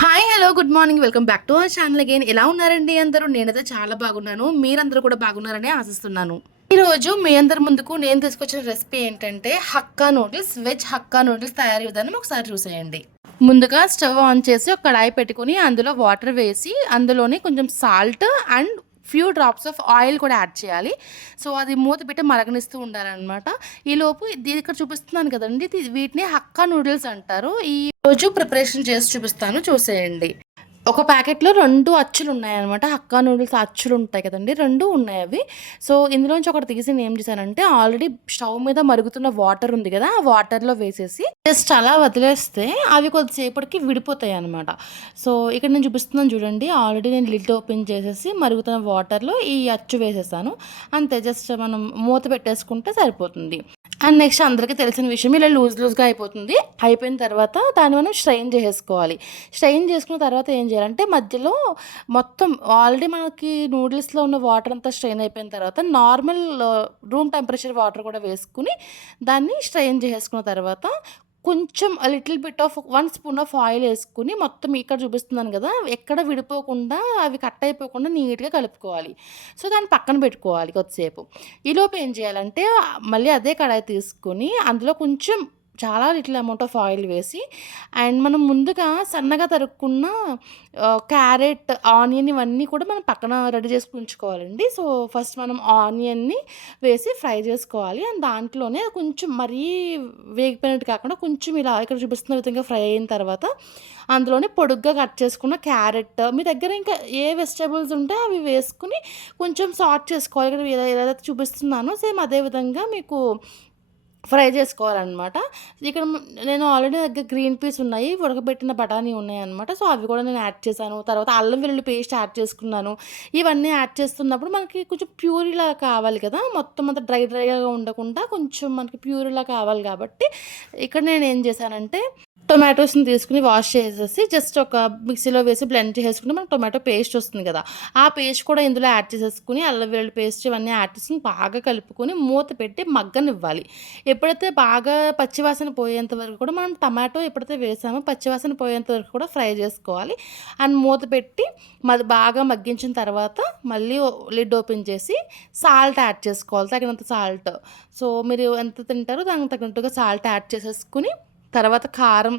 Hi hello good morning welcome back to our channel again. ఎలా ఉన్నారండి అందరూ? నేనైతే చాలా బాగున్నాను. మీరందరూ కూడా బాగున్నారని ఆశిస్తున్నాను. ఈరోజు మీ అందరి ముందుకు నేను తీసుకొచ్చిన రెసిపీ ఏంటంటే hakka noodles, veg hakka noodles తయారీ విధానం ఒకసారి చూసేయండి. ముందుగా స్టవ్ ఆన్ చేసి ఒక కడాయి పెట్టుకుని అందులో వాటర్ వేసి అందులోని కొంచెం salt and few drops of oil కూడా యాడ్ చేయాలి. సో అది మూత పెట్టి మరగనిస్తూ ఉండాలన్నమాట. ఈలోపు ఇది ఇక్కడ చూపిస్తున్నాను కదండి, వీటిని హక్కా నూడిల్స్ అంటారు. ఈ రోజు ప్రిపరేషన్ చేసి చూపిస్తాను, చూసేయండి. ఒక ప్యాకెట్‌లో 2 అచ్చులు ఉన్నాయన్నమాట. హక్కా నూడిల్స్ అచ్చులు ఉంటాయి కదండీ! 2 ఉన్నాయి అవి. సో, ఇందులోంచి ఒకటి తీసి నేనేం చేశానంటే, ఆల్రెడీ స్టవ్ మీద మరుగుతున్న వాటర్ ఉంది కదా! ఆ వాటర్‌లో వేసేసి జస్ట్ అలా వదిలేస్తే అవి కొద్దిసేపటికి విడిపోతాయన్నమాట. సో, ఇక్కడ నేను చూపిస్తున్నాను చూడండి. ఆల్రెడీ నేను లిడ్ ఓపెన్ చేసేసి మరుగుతున్న వాటర్‌లో ఈ అచ్చు వేసేసాను. అంతే, జస్ట్ మనం మూత పెట్టేసుకుంటే సరిపోతుంది. అండ్ నెక్స్ట్ అందరికీ తెలిసిన విషయం, ఇలా లూజ్‌గా అయిపోతుంది. అయిపోయిన తర్వాత దాన్ని మనం స్ట్రెయిన్ చేసేసుకోవాలి. స్ట్రెయిన్ చేసుకున్న తర్వాత ఏం చేయాలంటే మధ్యలో మొత్తం ఆల్రెడీ మనకి నూడిల్స్‌లో ఉన్న వాటర్ అంతా స్ట్రెయిన్ అయిపోయిన తర్వాత నార్మల్ రూమ్ టెంపరేచర్ వాటర్ కూడా వేసుకొని దాన్ని స్ట్రెయిన్ చేసేసుకున్న తర్వాత కొంచెం little bit of 1 spoon of oil వేసుకొని మొత్తం ఇక్కడ చూపిస్తున్నాను కదా! ఎక్కడ విడిపోకుండా అవి కట్ అయిపోకుండా నీట్‌గా కలుపుకోవాలి. సో, దాన్ని పక్కన పెట్టుకోవాలి కొద్దిసేపు. ఈలోపు ఏం చేయాలంటే మళ్ళీ అదే కడాయి తీసుకొని అందులో కొంచెం చాలా లిటిల్ అమౌంట్ ఆఫ్ ఆయిల్ వేసి అండ్ మనం ముందుగా సన్నగా తరుక్కున్న క్యారెట్, ఆనియన్ ఇవన్నీ కూడా మనం పక్కన రెడీ చేసుకొని ఉంచుకోవాలండి. సో, ఫస్ట్ మనం ఆనియన్‌ని వేసి ఫ్రై చేసుకోవాలి. అండ్ దాంట్లోనే కొంచెం మరీ వేగిపోయినట్టు కాకుండా కొంచెం ఇలా ఇక్కడ చూపిస్తున్న విధంగా ఫ్రై అయిన తర్వాత అందులోనే పొడుగ్గా కట్ చేసుకున్న క్యారెట్, మీ దగ్గర ఇంకా ఏ వెజిటబుల్స్ ఉంటే అవి వేసుకొని కొంచెం సార్ట్ చేసుకోవాలి. ఇక్కడ ఏదైతే చూపిస్తున్నానో సేమ్ అదే విధంగా మీకు ఫ్రై చేసుకోవాలనమాట. ఇక్కడ నేను ఆల్రెడీ దగ్గర గ్రీన్ పీస్ ఉన్నాయి, ఉడకబెట్టిన బఠానీ ఉన్నాయన్నమాట. సో, అవి కూడా నేను యాడ్ చేశాను. తర్వాత అల్లం వెల్లుల్లి పేస్ట్ యాడ్ చేసుకున్నాను. ఇవన్నీ యాడ్ చేస్తున్నప్పుడు మనకి కొంచెం ప్యూరీలా కావాలి కదా! మొత్తం అంతా డ్రైగా ఉండకుండా కొంచెం మనకి ప్యూరీలా కావాలి కాబట్టి ఇక్కడ నేనేం చేశానంటే టొమాటోస్‌ని తీసుకొని వాష్ చేసేసి జస్ట్ ఒక మిక్సీలో వేసి బ్లెండ్ చేసేసుకుంటే మనకు టొమాటో పేస్ట్ వస్తుంది కదా! ఆ పేస్ట్ కూడా ఇందులో యాడ్ చేసేసుకొని అల్లం వెల్లుల్లి పేస్ట్ ఇవన్నీ యాడ్ చేసుకొని బాగా కలుపుకొని మూత పెట్టి మగ్గనివ్వాలి. ఎప్పుడైతే బాగా పచ్చివాసన పోయేంత వరకు కూడా మనం టమాటో ఎప్పుడైతే వేసామో పచ్చివాసన పోయేంత వరకు కూడా ఫ్రై చేసుకోవాలి. అండ్ మూత పెట్టి బాగా మగ్గించిన తర్వాత మళ్ళీ లిడ్ ఓపెన్ చేసి సాల్ట్ యాడ్ చేసుకోవాలి, తగినంత సాల్ట్. సో, మీరు ఎంత తింటారో దానికి తగినట్టుగా సాల్ట్ యాడ్ చేసేసుకొని తర్వాత కారం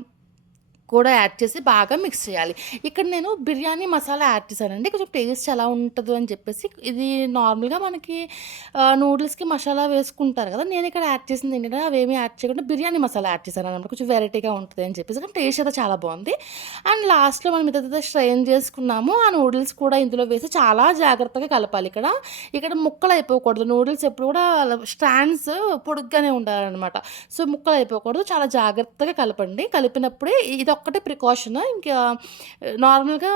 కూడా యాడ్ చేసి బాగా మిక్స్ చేయాలి. ఇక్కడ నేను బిర్యానీ మసాలా యాడ్ చేశానండి. కొంచెం టేస్ట్ ఎలా ఉంటదో అని చెప్పేసి. ఇది నార్మల్‌గా మనకి నూడిల్స్‌కి మసాలా వేసుకుంటారు కదా! నేను ఇక్కడ యాడ్ చేసింది ఏంటంటే అవేమీ యాడ్ చేయకుండా బిర్యానీ మసాలా యాడ్ చేశాననమాట. కొంచెం వెరైటీగా ఉంటది అని చెప్పేసి. కానీ టేస్ట్ అయితే చాలా బావుంది. అండ్ లాస్ట్‌లో మనం ఏదైతే స్ట్రెయిన్ చేసుకున్నామో ఆ నూడిల్స్ కూడా ఇందులో వేసి చాలా జాగ్రత్తగా కలపాలి ఇక్కడ. ఇక్కడ ముక్కలు అయిపోకూడదు. నూడిల్స్ ఎప్పుడు కూడా స్ట్రాండ్స్ పొడుగ్గానే ఉండాలనమాట. సో, ముక్కలు అయిపోకూడదు. చాలా జాగ్రత్తగా కలపండి. కలిపినప్పుడే ఇదొక్కటే ప్రికాషన్. ఇంకా నార్మల్‌గా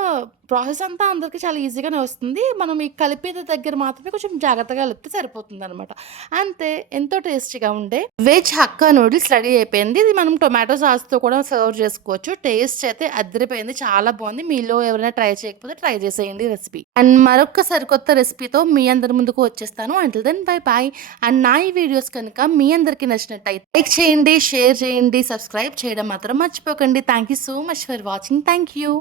ప్రాసెస్ అంతా అందరికి చాలా ఈజీగానే వస్తుంది. మనం ఈ కలిపేది దగ్గర మాత్రమే కొంచెం జాగ్రత్తగా కలిపితే సరిపోతుందనమాట. అంతే, ఎంతో టేస్టీగా ఉండే వెజ్ హక్కా నూడిల్స్ రెడీ అయిపోయింది. ఇది మనం టొమాటో సాస్‌తో కూడా సర్వ్ చేసుకోవచ్చు. టేస్ట్ అయితే అదిరిపోయింది. చాలా బాగుంది. మీలో ఎవరైనా ట్రై చేయకపోతే ట్రై చేసేయండి రెసిపీ. అండ్ మరొక సరికొత్త రెసిపీతో మీ అందరి ముందుకు వచ్చేస్తాను. Until then bye bye. And నా ఈ వీడియోస్ కనుక మీ అందరికీ నచ్చినట్టయితే లైక్ చేయండి, షేర్ చేయండి, సబ్స్క్రైబ్ చేయడం మాత్రం మర్చిపోకండి. Thank you so much for watching. Thank you.